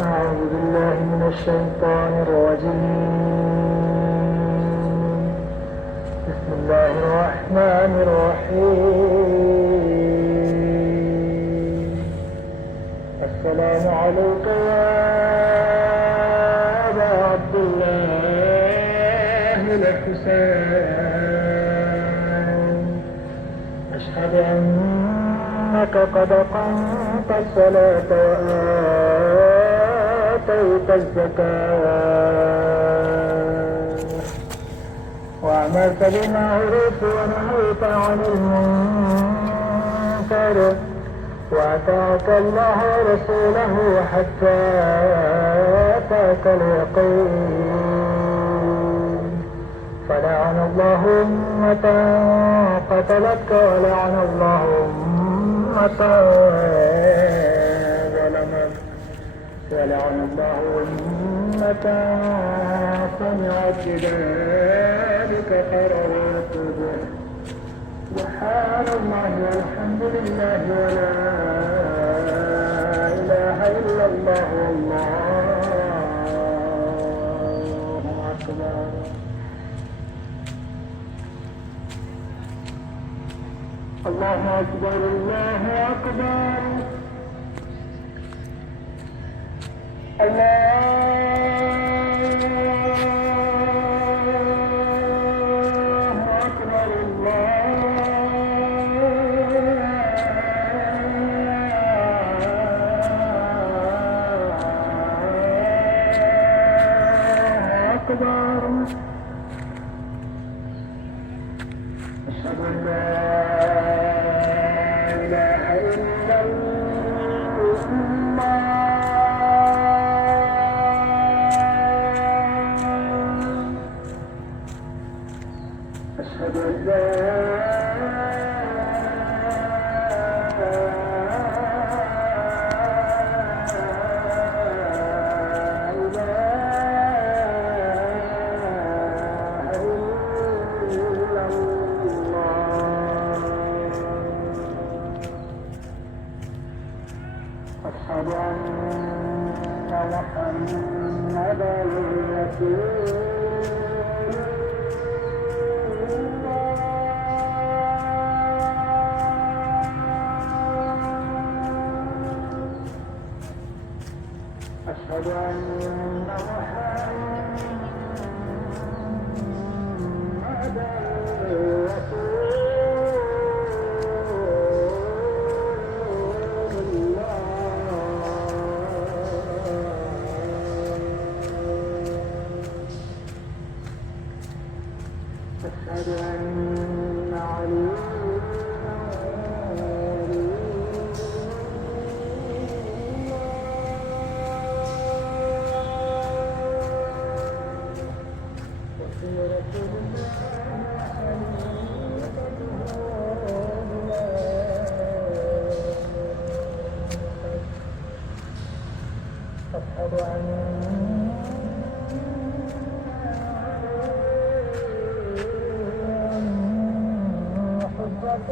أعوذ بالله من الشيطان الرجيم. بسم الله الرحمن الرحيم. السلام عليك يا أبا عبد الله الحسين. أشهد أنك قد أقمت الصلاة وآتيت الزكاة وعملت بالمعروف ونهيت عن المنكر وأطعت الله ورسوله حتى أتاك اليقين. فلعن الله أمة قتلتك ولعن الله أمة ظلمت ولعن الله أمة سمعت بذلك قررت به. سبحان الله والحمد لله ولا إله إلا الله والله أكبر. الله أكبر الله أكبر. الله أكبر. الله أكبر. أشهد أن لا إله إلا الله. أشهد أن لا أشهد أن محمدا رسول الله. أشهد أن محمدا رسول أشهد أن عليا أشهد أن محبة